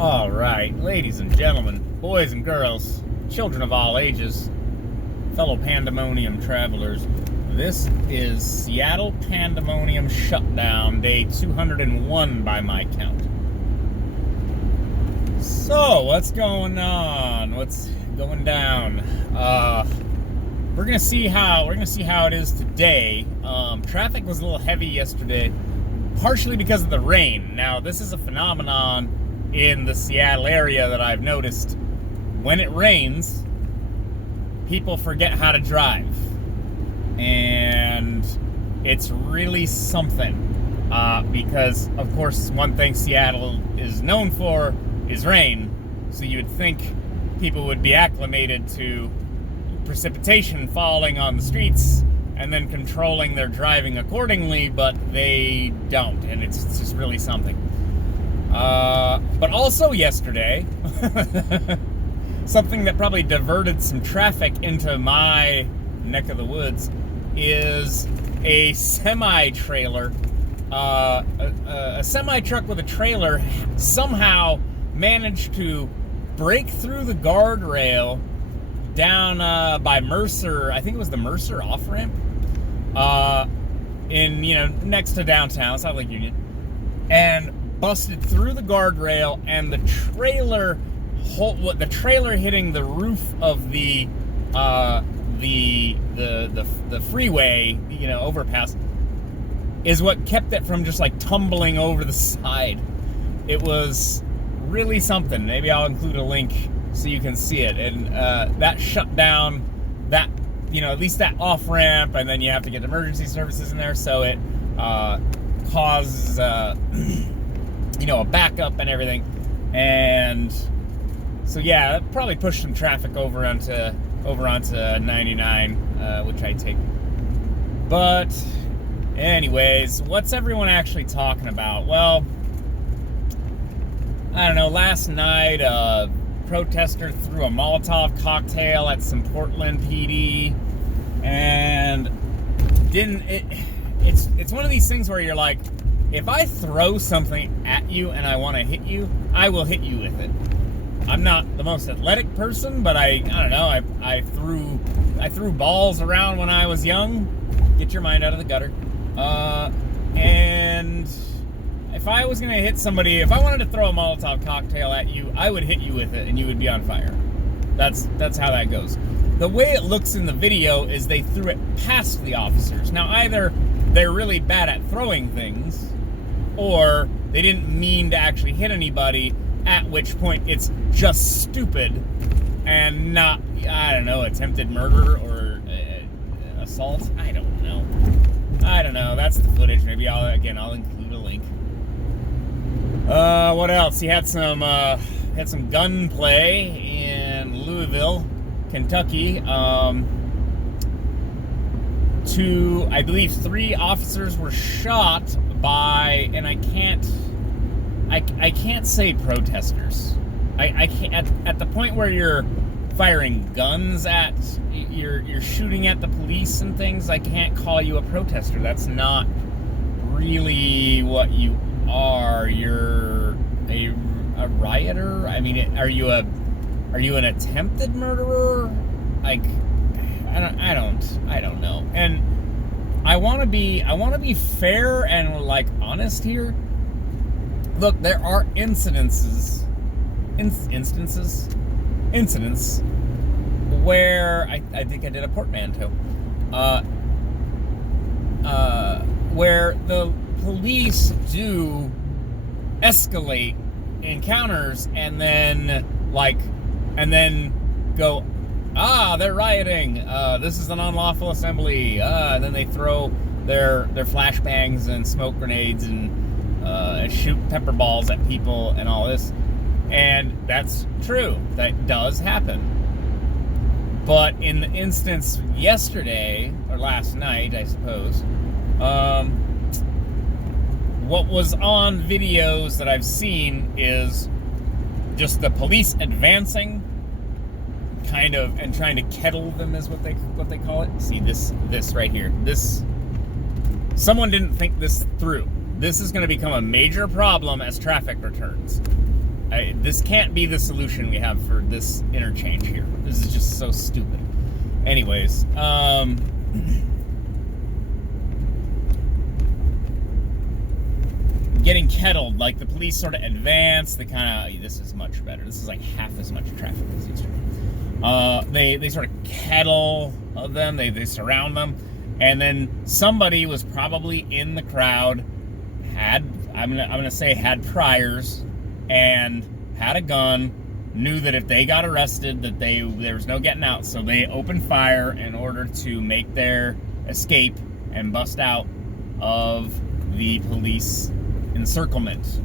All right, ladies and gentlemen, boys and girls, children of all ages, fellow Pandemonium travelers, this is Seattle Pandemonium Shutdown, day 201 by my count. So, what's going on? What's going down? We're gonna see how it is today. Traffic was a little heavy yesterday, partially because of the rain. Now, this is a phenomenon in the Seattle area that I've noticed. When it rains, people forget how to drive, and it's really something, because of course one thing Seattle is known for is rain, so you would think people would be acclimated to precipitation falling on the streets and then controlling their driving accordingly, but they don't, and it's just really something. But also yesterday, something that probably diverted some traffic into my neck of the woods is a semi-trailer. A semi-truck with a trailer somehow managed to break through the guardrail down by Mercer. I think it was the Mercer off-ramp, next to downtown, South Lake Union, and busted through the guardrail, and the trailer hitting the roof of the freeway, overpass, is what kept it from just like tumbling over the side. It was really something. Maybe I'll include a link so you can see it. And that shut down that, at least that off ramp, and then you have to get emergency services in there, so it causes a backup and everything. And so yeah, that probably pushed some traffic over onto 99, which I take. But anyways, what's everyone actually talking about? Well, I don't know, last night a protester threw a molotov cocktail at some Portland PD, and it's one of these things where you're like, if I throw something at you and I want to hit you, I will hit you with it. I'm not the most athletic person, but I don't know, I threw balls around when I was young. Get your mind out of the gutter. And if I was going to hit somebody, if I wanted to throw a Molotov cocktail at you, I would hit you with it and you would be on fire. That's how that goes. The way it looks in the video is they threw it past the officers. Now, either they're really bad at throwing things, or they didn't mean to actually hit anybody, at which point it's just stupid and not, I don't know, attempted murder or assault. I don't know. That's the footage. Maybe I'll include a link. What else? He had some gunplay in Louisville, Kentucky. I believe 3 officers were shot by, and I can't say protesters. I can't, at the point where you're firing guns at, you're shooting at the police and things, I can't call you a protester. That's not really what you are. You're a rioter. I mean, are you an attempted murderer? Like, I don't know. And I want to be fair and like honest here. Look, there are incidents where I think I did a portmanteau, where the police do escalate encounters and then go, they're rioting, this is an unlawful assembly, and then they throw their flashbangs and smoke grenades and shoot pepper balls at people and all this. And that's true. That does happen. But in the instance yesterday, or last night, I suppose, what was on videos that I've seen is just the police advancing, kind of, and trying to kettle them is what they call it. See this right here. Someone didn't think this through. This is going to become a major problem as traffic returns. This can't be the solution we have for this interchange here. This is just so stupid. Anyways, getting kettled, like the police sort of advance, they kind of, this is much better. This is like half as much traffic as it used to be. They sort of kettle them, they surround them, and then somebody was probably in the crowd, I'm gonna say had priors, and had a gun, knew that if they got arrested that there was no getting out, so they opened fire in order to make their escape and bust out of the police encirclement.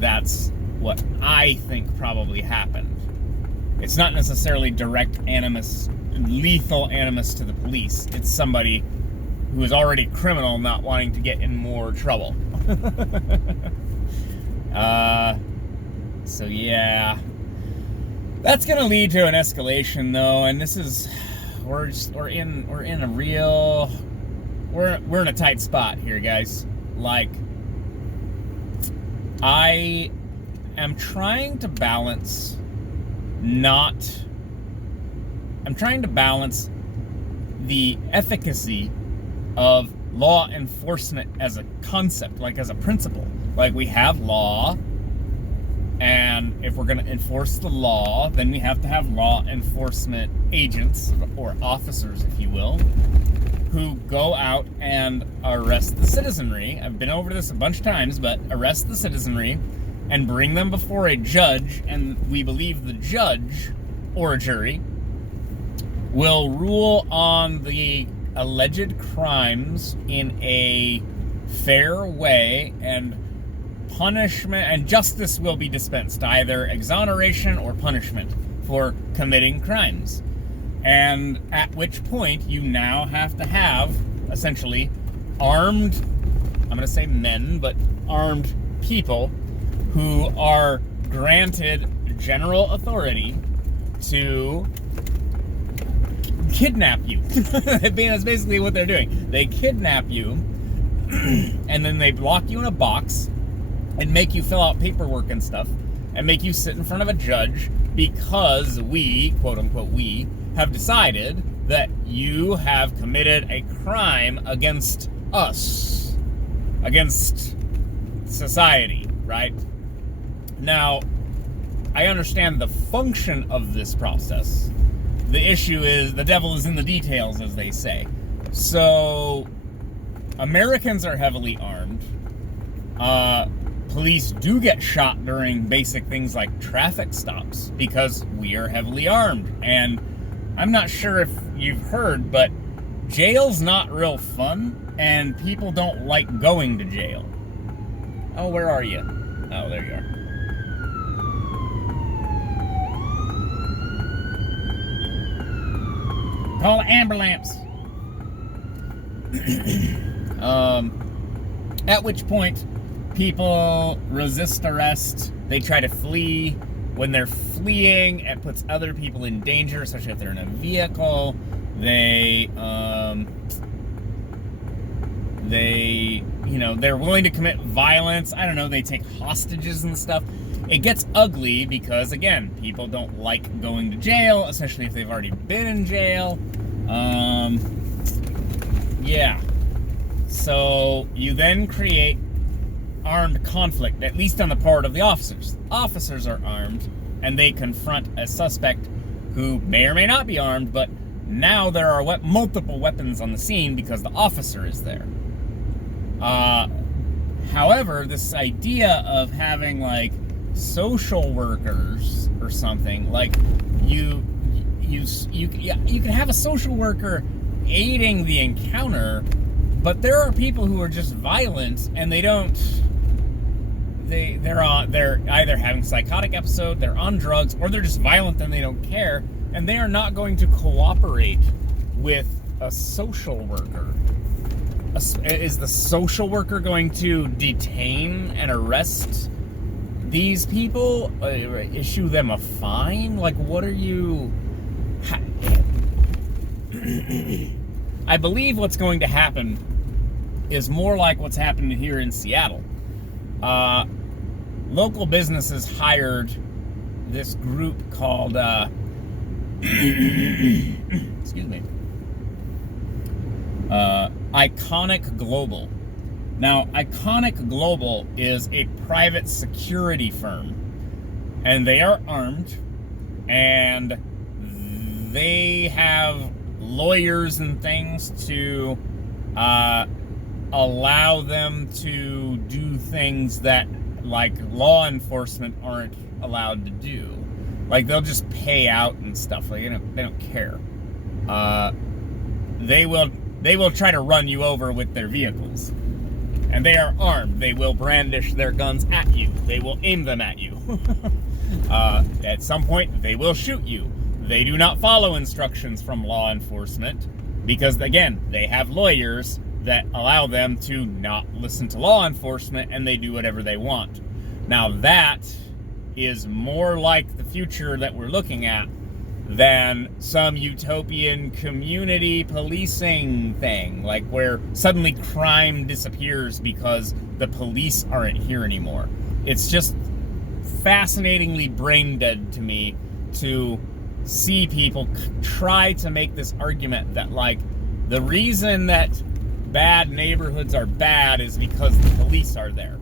That's what I think probably happened. It's not necessarily direct animus, lethal animus to the police. It's somebody who is already criminal not wanting to get in more trouble. So yeah, that's gonna lead to an escalation though, and this is we're in a tight spot here, guys. Like, I am trying to balance the efficacy of law enforcement as a concept, like as a principle. Like, we have law, and if we're going to enforce the law, then we have to have law enforcement agents, or officers, if you will, who go out and arrest the citizenry. I've been over this a bunch of times, but arrest the citizenry and bring them before a judge, and we believe the judge, or a jury, will rule on the alleged crimes in a fair way, and punishment and justice will be dispensed, either exoneration or punishment for committing crimes. And at which point you now have to have essentially armed, I'm going to say men, but armed people who are granted general authority to kidnap you. That's basically what they're doing. They kidnap you, and then they lock you in a box and make you fill out paperwork and stuff, and make you sit in front of a judge because we, quote unquote we, have decided that you have committed a crime against us, against society, right? Now, I understand the function of this process. The issue is, the devil is in the details, as they say. So, Americans are heavily armed. Police do get shot during basic things like traffic stops because we are heavily armed. And I'm not sure if you've heard, but jail's not real fun, and people don't like going to jail. Oh, where are you? Oh, there you are. Call the ambulance. At which point, people resist arrest. They try to flee. When they're fleeing, it puts other people in danger, especially if they're in a vehicle. They're willing to commit violence. I don't know, they take hostages and stuff. It gets ugly because, again, people don't like going to jail, especially if they've already been in jail. Yeah. So you then create armed conflict, at least on the part of the officers. Officers are armed, and they confront a suspect who may or may not be armed, but now there are multiple weapons on the scene because the officer is there. However, this idea of having, like, social workers or something, like, you can have a social worker aiding the encounter, but there are people who are just violent, and they're either having psychotic episode, they're on drugs, or they're just violent and they don't care, and they are not going to cooperate with a social worker. Is the social worker going to detain and arrest these people? Issue them a fine? Like, what are you... I believe what's going to happen is more like what's happening here in Seattle. Local businesses hired this group called excuse me, Iconic Global. Now, Iconic Global is a private security firm, and they are armed, and they have lawyers and things to allow them to do things that, like, law enforcement aren't allowed to do. Like, they'll just pay out and stuff. Like, they don't care. They will try to run you over with their vehicles. And they are armed. They will brandish their guns at you. They will aim them at you. At some point, they will shoot you. They do not follow instructions from law enforcement because, again, they have lawyers that allow them to not listen to law enforcement, and they do whatever they want. Now, that is more like the future that we're looking at than some utopian community policing thing, like where suddenly crime disappears because the police aren't here anymore. It's just fascinatingly brain dead to me to see people try to make this argument that, like, the reason that bad neighborhoods are bad is because the police are there,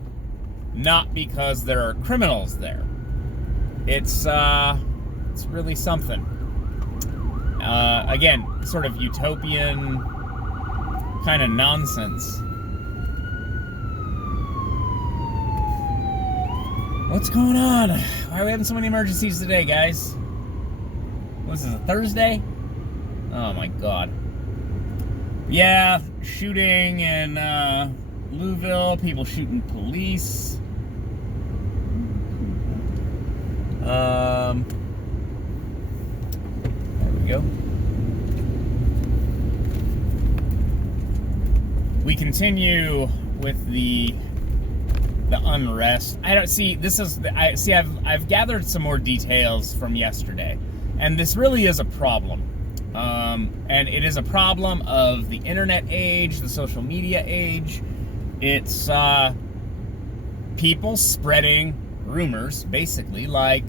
not because there are criminals there. It's really something. Again, sort of utopian kind of nonsense. What's going on? Why are we having so many emergencies today, guys? What is this, a Thursday? Oh my god. Yeah, shooting in Louisville, people shooting police. There we go. We continue with the unrest. I don't see. I've gathered some more details from yesterday, and this really is a problem. And it is a problem of the internet age, the social media age. It's people spreading rumors, basically, like,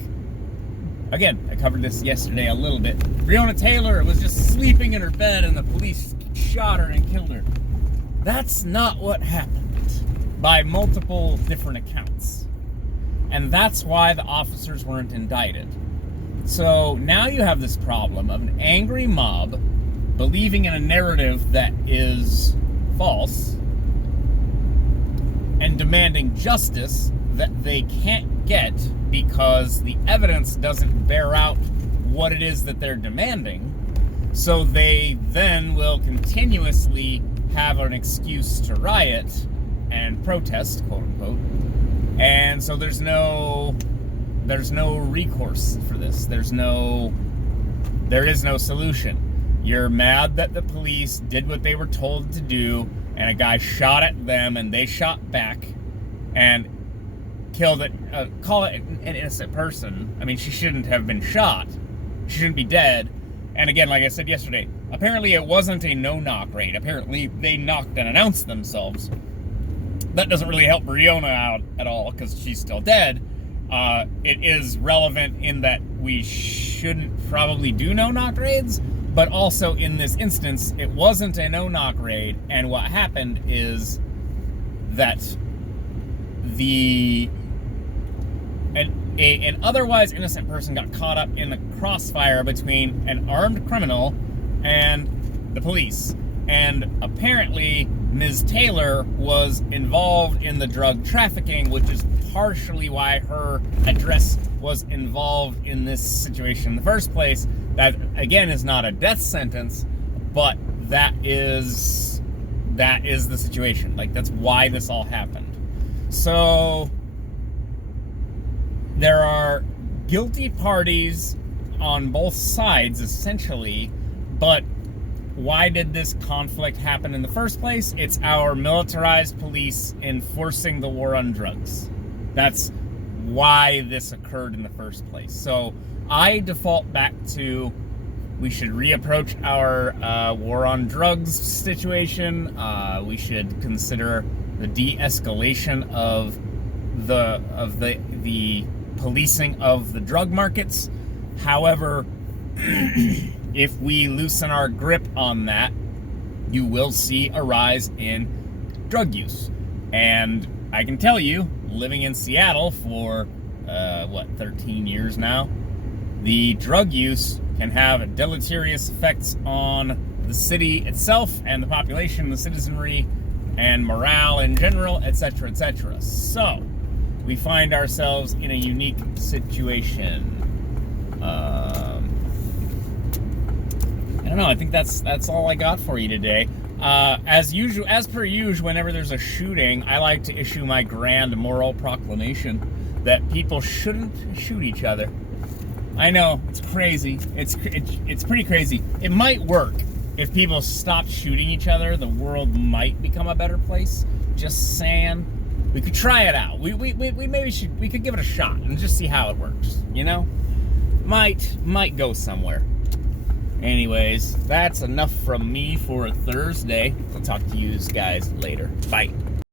again, I covered this yesterday a little bit. Breona Taylor was just sleeping in her bed and the police shot her and killed her. That's not what happened, by multiple different accounts. And that's why the officers weren't indicted. So now you have this problem of an angry mob believing in a narrative that is false and demanding justice that they can't get because the evidence doesn't bear out what it is that they're demanding. So they then will continuously have an excuse to riot and protest, quote unquote. And so there's no recourse for this. There is no solution. You're mad that the police did what they were told to do, and a guy shot at them, and they shot back, and killed it. Call it an innocent person. I mean, she shouldn't have been shot. She shouldn't be dead. And again, like I said yesterday, apparently it wasn't a no-knock raid. Apparently they knocked and announced themselves. That doesn't really help Breona out at all, because she's still dead. It is relevant in that we shouldn't probably do no-knock raids, but also in this instance, it wasn't a no-knock raid, and what happened is that an otherwise innocent person got caught up in the crossfire between an armed criminal and the police. And apparently, Ms. Taylor was involved in the drug trafficking, which is partially why her address was involved in this situation in the first place. That, again, is not a death sentence, but that is the situation. Like, that's why this all happened. So there are guilty parties on both sides, essentially, but why did this conflict happen in the first place? It's our militarized police enforcing the war on drugs. That's why this occurred in the first place. So I default back to we should reapproach our war on drugs situation. We should consider the de-escalation of the policing of the drug markets. However, if we loosen our grip on that, you will see a rise in drug use. And I can tell you, living in Seattle for, 13 years now, the drug use can have deleterious effects on the city itself and the population, the citizenry, and morale in general, etc., etc. So, we find ourselves in a unique situation. I don't know. I think that's all I got for you today. As per usual, whenever there's a shooting, I like to issue my grand moral proclamation that people shouldn't shoot each other. I know, it's crazy. It's pretty crazy. It might work. If people stopped shooting each other, the world might become a better place. Just saying. We could try it out. We could give it a shot and just see how it works, you know? Might go somewhere. Anyways, that's enough from me for Thursday. I'll talk to you guys later. Bye.